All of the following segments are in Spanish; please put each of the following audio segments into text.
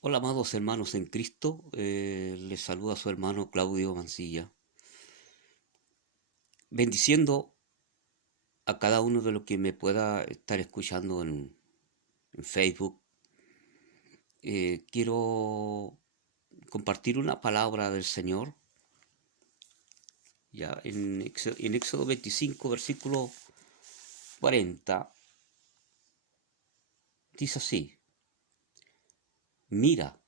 Hola, amados hermanos en Cristo. Les saluda su hermano Claudio Mancilla, bendiciendo a cada uno de los que me pueda estar escuchando en Facebook. Quiero compartir una palabra del Señor, ya en Éxodo 25, versículo 40, dice así: Mira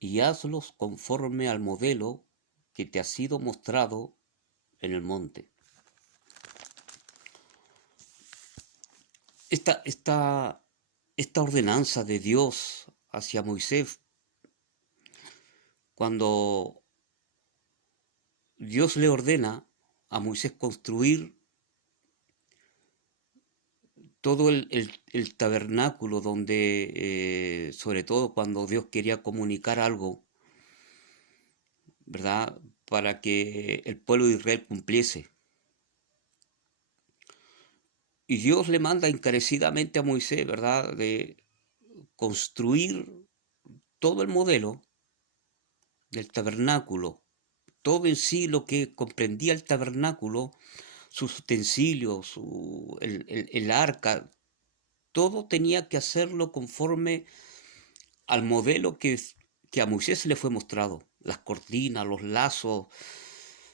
y hazlos conforme al modelo que te ha sido mostrado en el monte. Esta, esta, esta ordenanza de Dios hacia Moisés, cuando Dios le ordena a Moisés construir todo el tabernáculo donde, sobre todo cuando Dios quería comunicar algo, ¿verdad? Para que el pueblo de Israel cumpliese. Y Dios le manda encarecidamente a Moisés, ¿verdad? De construir todo el modelo del tabernáculo, todo en sí lo que comprendía el tabernáculo, sus utensilios, el arca, todo tenía que hacerlo conforme al modelo que a Moisés le fue mostrado. Las cortinas, los lazos,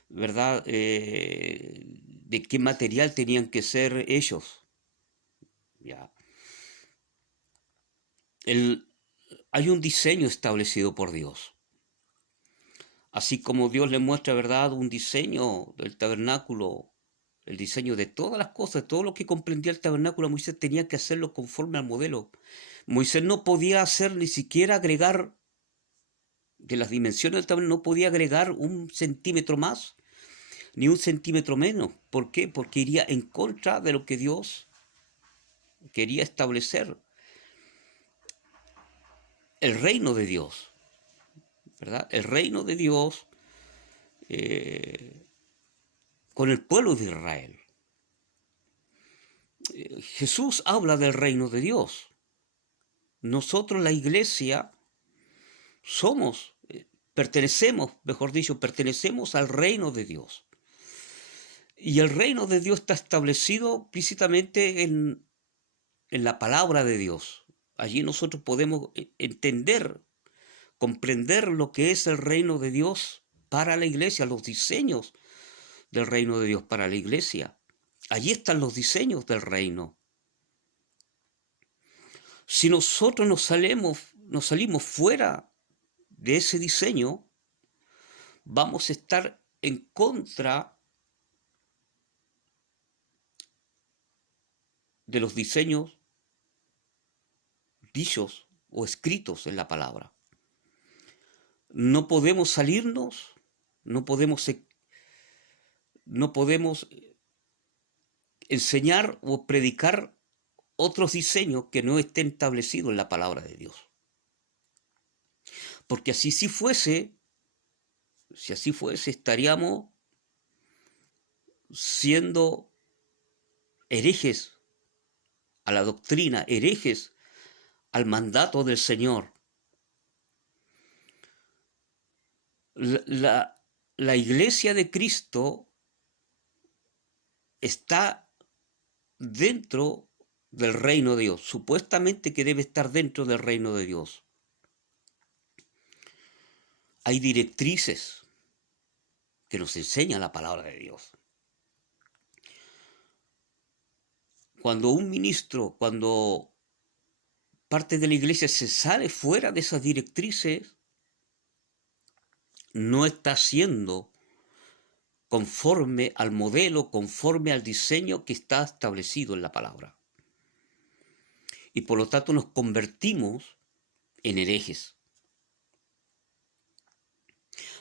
¿verdad? De qué material tenían que ser ellos. ¿Ya? El, Hay un diseño establecido por Dios. Así como Dios le muestra, ¿verdad?, un diseño del tabernáculo, el diseño de todas las cosas, todo lo que comprendía el tabernáculo, Moisés tenía que hacerlo conforme al modelo. Moisés no podía hacer ni siquiera agregar de las dimensiones del tabernáculo, no podía agregar un centímetro más ni un centímetro menos. ¿Por qué? Porque iría en contra de lo que Dios quería establecer, el reino de Dios, ¿verdad? El reino de Dios eh, con el pueblo de Israel. Jesús habla del reino de Dios. Nosotros, la iglesia, somos, pertenecemos, mejor dicho, pertenecemos al reino de Dios. Y el reino de Dios está establecido explícitamente en la palabra de Dios. Allí nosotros podemos entender, comprender lo que es el reino de Dios para la iglesia, los diseños del reino de Dios para la iglesia. Allí están los diseños del reino. Si nosotros nos salimos fuera de ese diseño, vamos a estar en contra de los diseños dichos o escritos en la palabra. No podemos salirnos, no podemos, no podemos enseñar o predicar otros diseños que no estén establecidos en la palabra de Dios. Porque así si fuese, si así fuese, estaríamos siendo herejes a la doctrina, herejes al mandato del Señor. La, la iglesia de Cristo está dentro del reino de Dios, supuestamente que debe estar dentro del reino de Dios. Hay directrices que nos enseña la palabra de Dios. Cuando un ministro, cuando parte de la iglesia se sale fuera de esas directrices, no está siendo conforme al modelo, conforme al diseño que está establecido en la palabra. Y por lo tanto nos convertimos en herejes.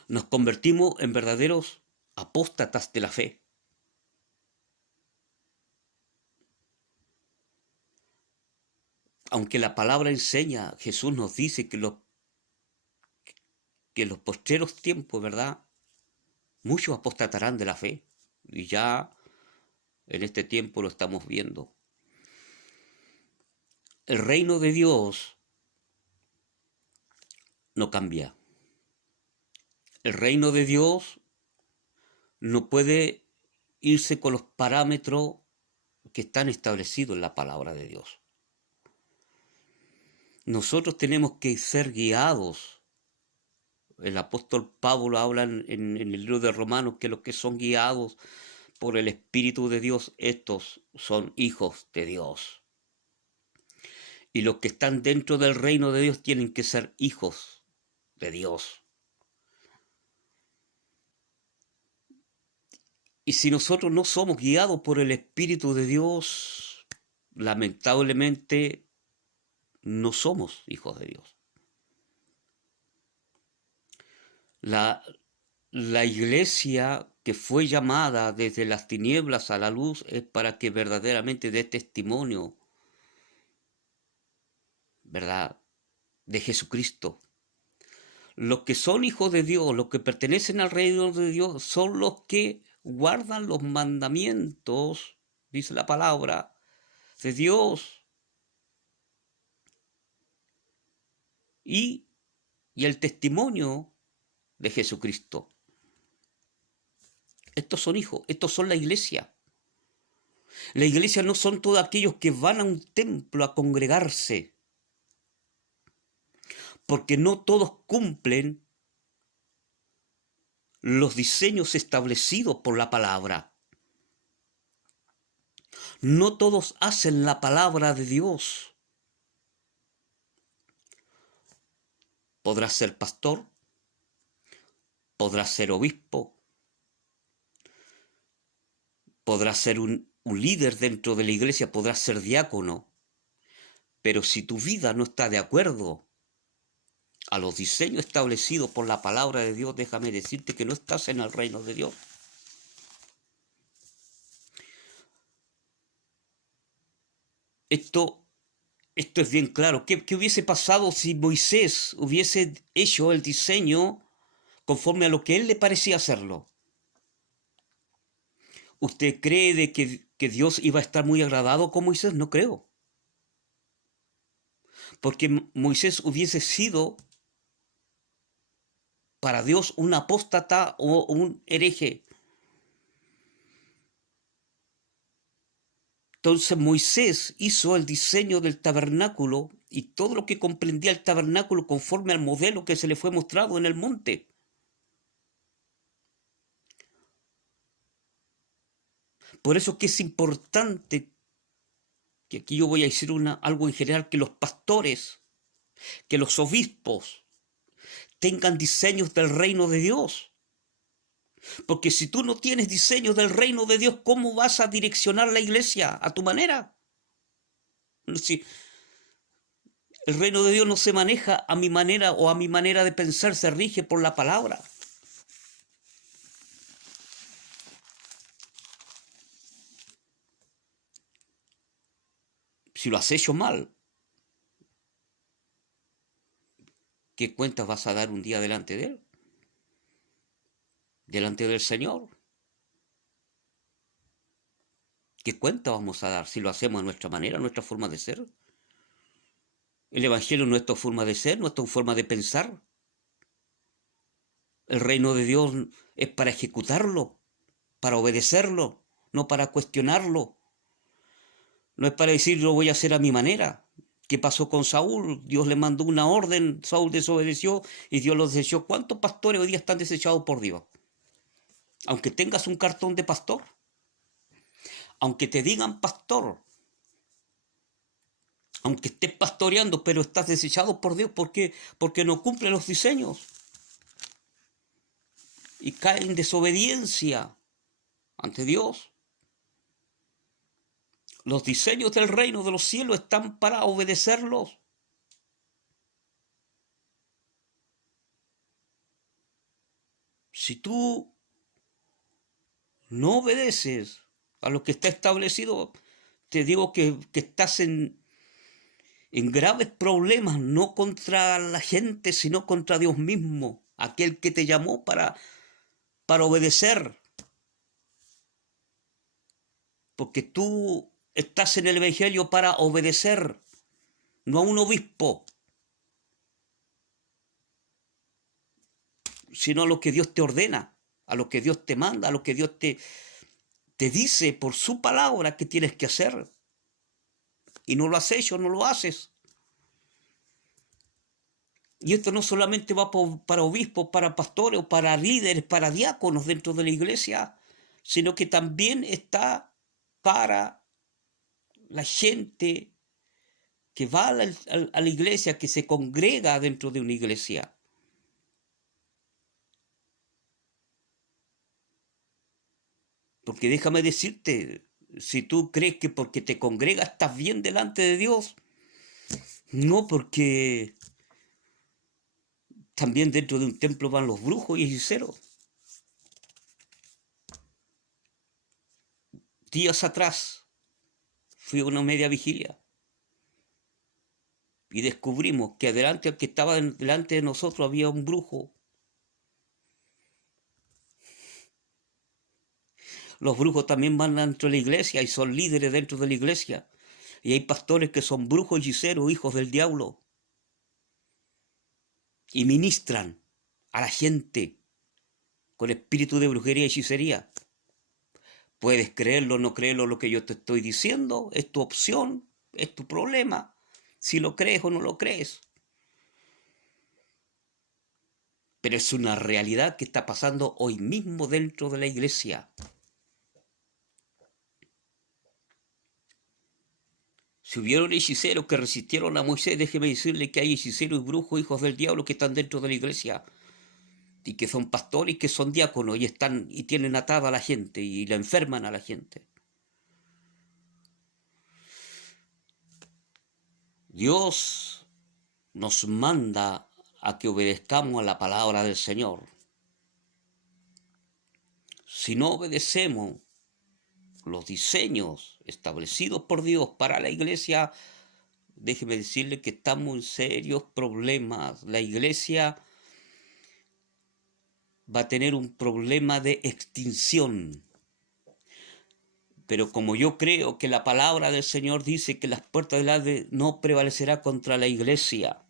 Nos convertimos en verdaderos apóstatas de la fe. Aunque la palabra enseña, Jesús nos dice que en los postreros tiempos, ¿verdad?, muchos apostatarán de la fe. Y ya en este tiempo lo estamos viendo. El reino de Dios no cambia. El reino de Dios no puede irse con los parámetros que están establecidos en la palabra de Dios. Nosotros tenemos que ser guiados. El apóstol Pablo habla en el libro de Romanos que los que son guiados por el Espíritu de Dios, estos son hijos de Dios. Y los que están dentro del reino de Dios tienen que ser hijos de Dios. Y si nosotros no somos guiados por el Espíritu de Dios, lamentablemente no somos hijos de Dios. La iglesia que fue llamada desde las tinieblas a la luz es para que verdaderamente dé testimonio, ¿verdad?, de Jesucristo. Los que son hijos de Dios, los que pertenecen al reino de Dios, son los que guardan los mandamientos, dice la palabra, de Dios. Y el testimonio de Jesucristo. Estos son hijos, estos son la iglesia. La iglesia no son todos aquellos que van a un templo a congregarse, porque no todos cumplen los diseños establecidos por la palabra. No todos hacen la palabra de Dios. Podrás ser pastor, podrás ser obispo, podrás ser un líder dentro de la iglesia, podrás ser diácono, pero si tu vida no está de acuerdo a los diseños establecidos por la palabra de Dios, déjame decirte que no estás en el reino de Dios. Esto es bien claro. ¿Qué hubiese pasado si Moisés hubiese hecho el diseño conforme a lo que él le parecía hacerlo? ¿Usted cree de que Dios iba a estar muy agradado con Moisés? No creo. Porque Moisés hubiese sido para Dios un apóstata o un hereje. Entonces Moisés hizo el diseño del tabernáculo y todo lo que comprendía el tabernáculo conforme al modelo que se le fue mostrado en el monte. Por eso que es importante, que aquí yo voy a decir algo en general, que los pastores, que los obispos tengan diseños del reino de Dios. Porque si tú no tienes diseños del reino de Dios, ¿cómo vas a direccionar la iglesia a tu manera? Si el reino de Dios no se maneja a mi manera o a mi manera de pensar, se rige por la palabra. Si lo has hecho mal, ¿qué cuentas vas a dar un día delante de Él? Delante del Señor. ¿Qué cuenta vamos a dar si lo hacemos a nuestra manera, a nuestra forma de ser? El Evangelio es nuestra forma de ser, nuestra forma de pensar. El reino de Dios es para ejecutarlo, para obedecerlo, no para cuestionarlo. No es para decir lo voy a hacer a mi manera. ¿Qué pasó con Saúl? Dios le mandó una orden, Saúl desobedeció y Dios lo desechó. ¿Cuántos pastores hoy día están desechados por Dios? Aunque tengas un cartón de pastor, aunque te digan pastor, aunque estés pastoreando, pero estás desechado por Dios, ¿por qué? Porque no cumple los diseños y cae en desobediencia ante Dios. Los diseños del reino de los cielos están para obedecerlos. Si tú no obedeces a lo que está establecido, te digo que estás en graves problemas, no contra la gente, sino contra Dios mismo, aquel que te llamó para obedecer. Porque tú estás en el Evangelio para obedecer, no a un obispo. sino a lo que Dios te ordena, a lo que Dios te manda, a lo que Dios te dice por su palabra que tienes que hacer. Y no lo has hecho, no lo haces. Y esto no solamente va para obispos, para pastores, o para líderes, para diáconos dentro de la iglesia, sino que también está para la gente que va a la iglesia, que se congrega dentro de una iglesia. Porque déjame decirte, si tú crees que porque te congregas estás bien delante de Dios, no, porque también dentro de un templo van los brujos y hechiceros. Días atrás fui a una media vigilia y descubrimos que adelante, que estaba delante de nosotros, había un brujo. Los brujos también van dentro de la iglesia y son líderes dentro de la iglesia. Y hay pastores que son brujos, hechiceros, hijos del diablo. Y ministran a la gente con espíritu de brujería y hechicería. Puedes creerlo o no creerlo lo que yo te estoy diciendo, es tu opción, es tu problema, si lo crees o no lo crees. Pero es una realidad que está pasando hoy mismo dentro de la iglesia. Si hubieron hechiceros que resistieron a Moisés, déjeme decirle que hay hechiceros y brujos, hijos del diablo, que están dentro de la iglesia y que son pastores y que son diáconos y tienen atada a la gente y la enferman a la gente. Dios nos manda a que obedezcamos a la palabra del Señor. Si no obedecemos los diseños establecidos por Dios para la iglesia, déjeme decirle que estamos en serios problemas. La iglesia va a tener un problema de extinción. Pero como yo creo que la palabra del Señor dice que las puertas del Hades no prevalecerá contra la iglesia.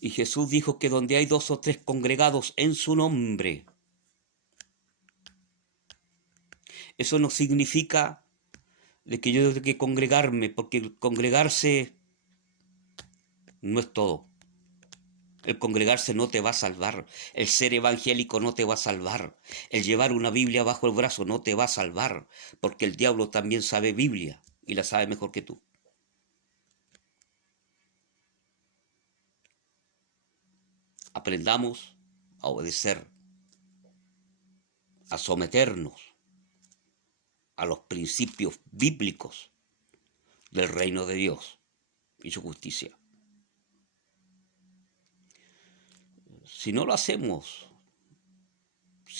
Y Jesús dijo que donde hay 2 o 3 congregados en su nombre, eso no significa de que yo tengo que congregarme, porque congregarse no es todo. El congregarse no te va a salvar. El ser evangélico no te va a salvar. El llevar una Biblia bajo el brazo no te va a salvar, porque el diablo también sabe Biblia y la sabe mejor que tú. Aprendamos a obedecer, a someternos a los principios bíblicos del reino de Dios y su justicia. Si no lo hacemos,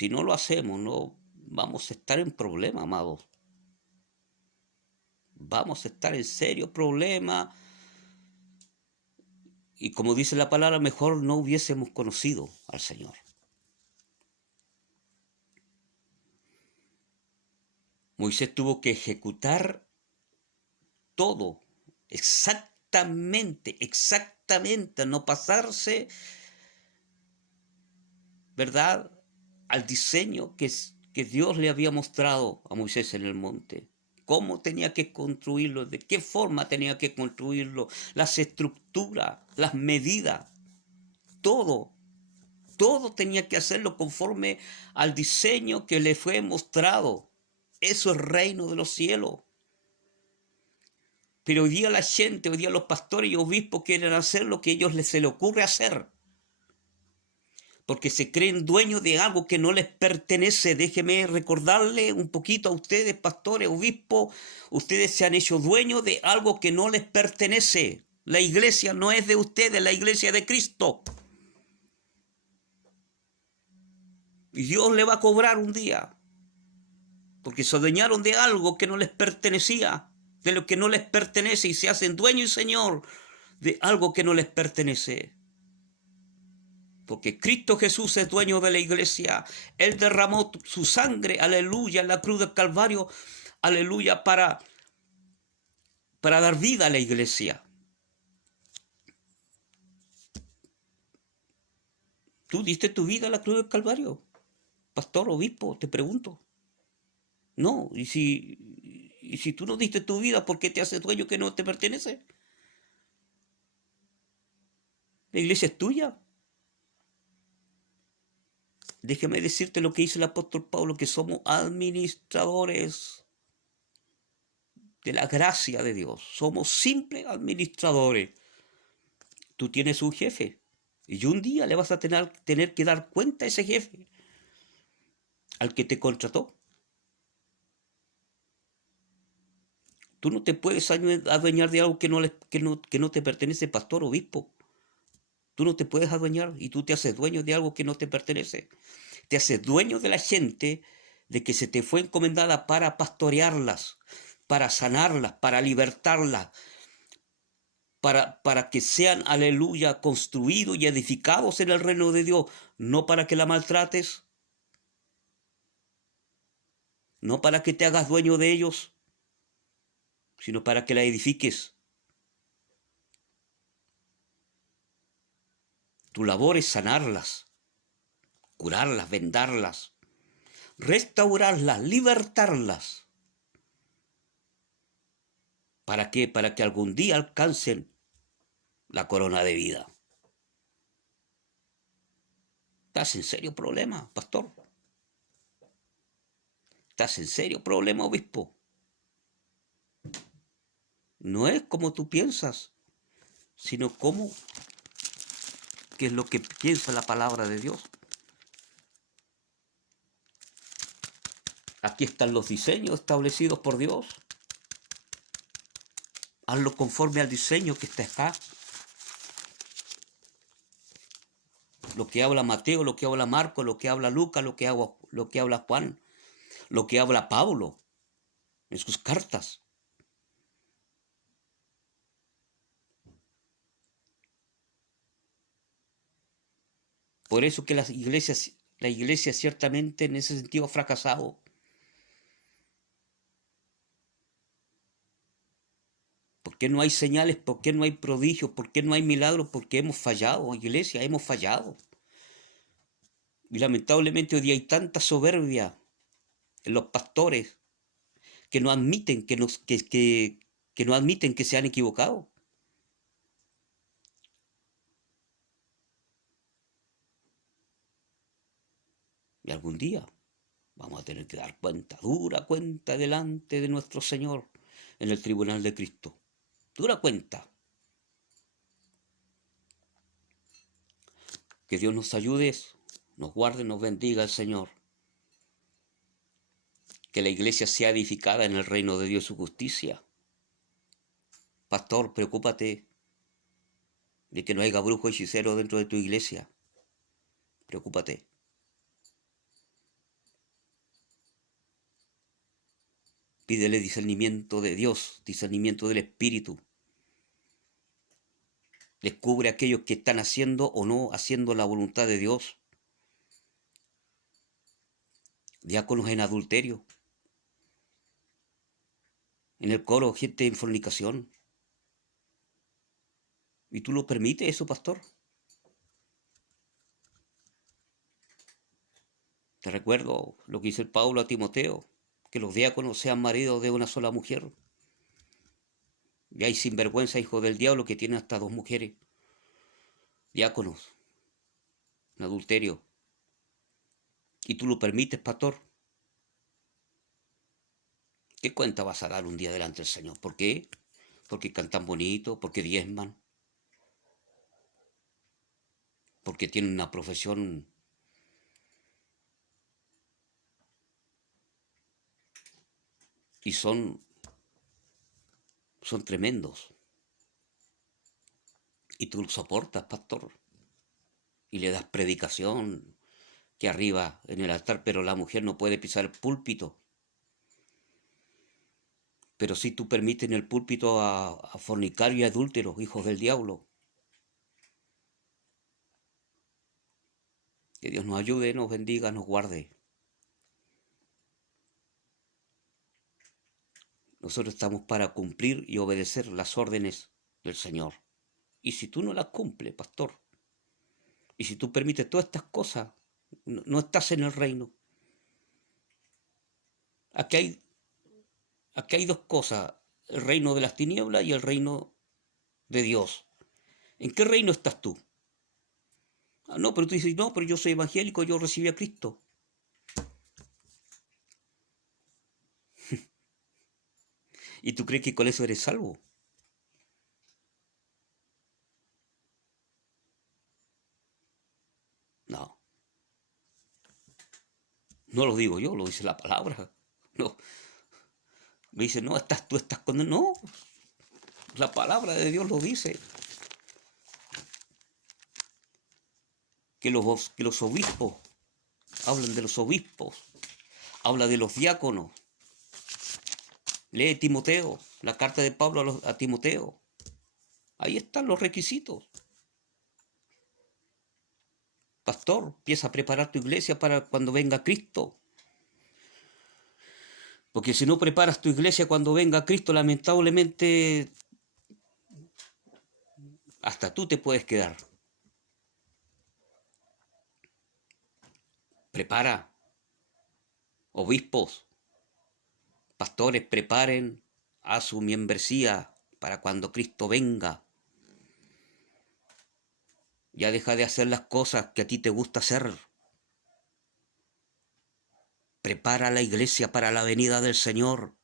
no vamos a estar en problemas, amados. Vamos a estar en serio problema. Y como dice la palabra, mejor no hubiésemos conocido al Señor. Moisés tuvo que ejecutar todo, exactamente, no pasarse, ¿verdad?, al diseño que Dios le había mostrado a Moisés en el monte. Cómo tenía que construirlo, de qué forma tenía que construirlo, las estructuras, las medidas, todo tenía que hacerlo conforme al diseño que le fue mostrado. Eso es reino de los cielos. Pero hoy día la gente, hoy día los pastores y obispos quieren hacer lo que a ellos se les ocurre hacer, porque se creen dueños de algo que no les pertenece. Déjeme recordarle un poquito a ustedes, pastores, obispos, ustedes se han hecho dueños de algo que no les pertenece. La iglesia no es de ustedes, la iglesia es de Cristo. Y Dios le va a cobrar un día, porque se adueñaron de algo que no les pertenecía, de lo que no les pertenece, y se hacen dueño y señor de algo que no les pertenece. Porque Cristo Jesús es dueño de la iglesia. Él derramó su sangre, aleluya, en la cruz del Calvario, aleluya, para dar vida a la iglesia. ¿Tú diste tu vida a la cruz del Calvario? Pastor, obispo, te pregunto. No, y si tú no diste tu vida, ¿por qué te haces dueño que no te pertenece? La iglesia es tuya. Déjame decirte lo que dice el apóstol Pablo, que somos administradores de la gracia de Dios. Somos simples administradores. Tú tienes un jefe y un día le vas a tener que dar cuenta a ese jefe, al que te contrató. Tú no te puedes adueñar de algo que no te pertenece, pastor, obispo. Tú no te puedes adueñar y tú te haces dueño de algo que no te pertenece. Te haces dueño de la gente de que se te fue encomendada para pastorearlas, para sanarlas, para libertarlas, para que sean, aleluya, construidos y edificados en el reino de Dios, no para que la maltrates, no para que te hagas dueño de ellos, sino para que la edifiques. Tu labor es sanarlas, curarlas, vendarlas, restaurarlas, libertarlas. ¿Para qué? Para que algún día alcancen la corona de vida. ¿Estás en serio problema, pastor? ¿Estás en serio problema, obispo? No es como tú piensas, sino como qué es lo que piensa la palabra de Dios. Aquí están los diseños establecidos por Dios. Hazlo conforme al diseño que está acá. Lo que habla Mateo, lo que habla Marco, lo que habla Lucas, lo que habla Juan, lo que habla Pablo en sus cartas. Por eso que la iglesia ciertamente en ese sentido ha fracasado. ¿Por qué no hay señales? ¿Por qué no hay prodigios? ¿Por qué no hay milagros? Porque hemos fallado, iglesia, hemos fallado. Y lamentablemente hoy día hay tanta soberbia en los pastores que no admiten que no admiten que se han equivocado. Y algún día vamos a tener que dar cuenta, dura cuenta delante de nuestro Señor en el tribunal de Cristo. Dura cuenta. Que Dios nos ayude, nos guarde, nos bendiga el Señor. Que la iglesia sea edificada en el reino de Dios y su justicia. Pastor, preocúpate de que no haya brujo hechicero dentro de tu iglesia. Preocúpate. Pídele discernimiento de Dios, discernimiento del Espíritu. Descubre a aquellos que están haciendo o no haciendo la voluntad de Dios. Diáconos en adulterio. En el coro, gente en fornicación. ¿Y tú lo permites eso, pastor? Te recuerdo lo que dice el Pablo a Timoteo, que los diáconos sean maridos de una sola mujer. Y hay sinvergüenza, hijo del diablo, que tiene hasta 2 mujeres. Diáconos, en adulterio. ¿Y tú lo permites, pastor? ¿Qué cuenta vas a dar un día delante del Señor? ¿Por qué? Porque cantan bonito, porque diezman, porque tienen una profesión y son tremendos. Y tú lo soportas, pastor, y le das predicación que arriba en el altar, pero la mujer no puede pisar el púlpito. Pero si tú permites en el púlpito a fornicarios y adúlteros, hijos del diablo. Que Dios nos ayude, nos bendiga, nos guarde. Nosotros estamos para cumplir y obedecer las órdenes del Señor. Y si tú no las cumples, pastor, Y si tú permites todas estas cosas, no estás en el reino. Aquí hay, aquí hay dos cosas, el reino de las tinieblas y el reino de Dios. ¿En qué reino estás tú? Ah, no, pero tú dices, no, pero yo soy evangélico, yo recibí a Cristo. ¿Y tú crees que con eso eres salvo? No, no lo digo yo, lo dice la palabra. No, me dice, no, tú estás condenado. No, la palabra de Dios lo dice. Que los obispos, hablan de los obispos, habla de los diáconos. Lee Timoteo, la carta de Pablo a Timoteo. Ahí están los requisitos. Pastor, empieza a preparar tu iglesia para cuando venga Cristo. Porque si no preparas tu iglesia cuando venga Cristo, lamentablemente hasta tú te puedes quedar. Prepara, obispos, pastores, preparen a su membresía para cuando Cristo venga. Ya deja de hacer las cosas que a ti te gusta hacer. Prepara la iglesia para la venida del Señor.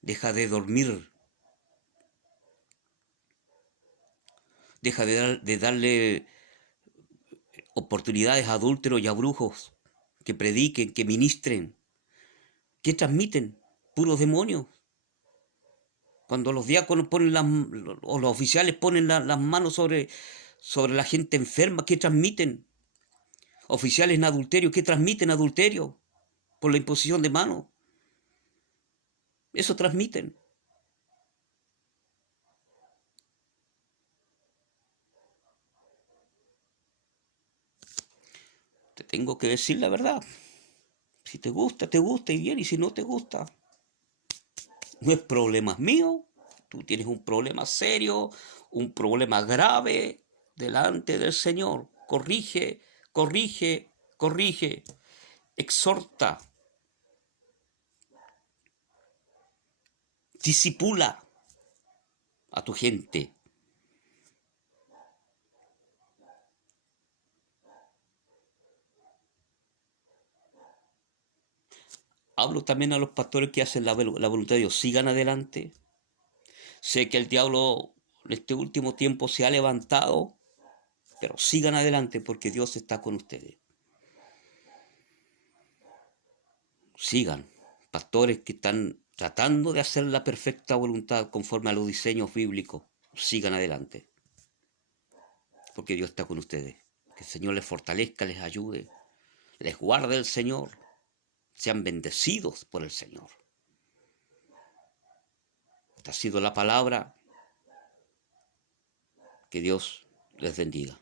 Deja de dormir. Deja de darle oportunidades a adúlteros y a brujos que prediquen, que ministren. ¿Qué transmiten? Puros demonios. Cuando los diáconos ponen o los oficiales ponen las manos sobre la gente enferma, ¿qué transmiten? Oficiales en adulterio, ¿qué transmiten adulterio? Por la imposición de manos. Eso transmiten. Te tengo que decir la verdad. Si te gusta y bien, y si no te gusta, no es problema mío. Tú tienes un problema serio, un problema grave delante del Señor. Corrige, corrige, corrige. Exhorta. Disipula a tu gente. Hablo también a los pastores que hacen la voluntad de Dios. Sigan adelante. Sé que el diablo en este último tiempo se ha levantado, pero sigan adelante porque Dios está con ustedes. Sigan. Pastores que están tratando de hacer la perfecta voluntad conforme a los diseños bíblicos. Sigan adelante. Porque Dios está con ustedes. Que el Señor les fortalezca, les ayude. Les guarde el Señor. Sean bendecidos por el Señor. Esta ha sido la palabra. Que Dios les bendiga.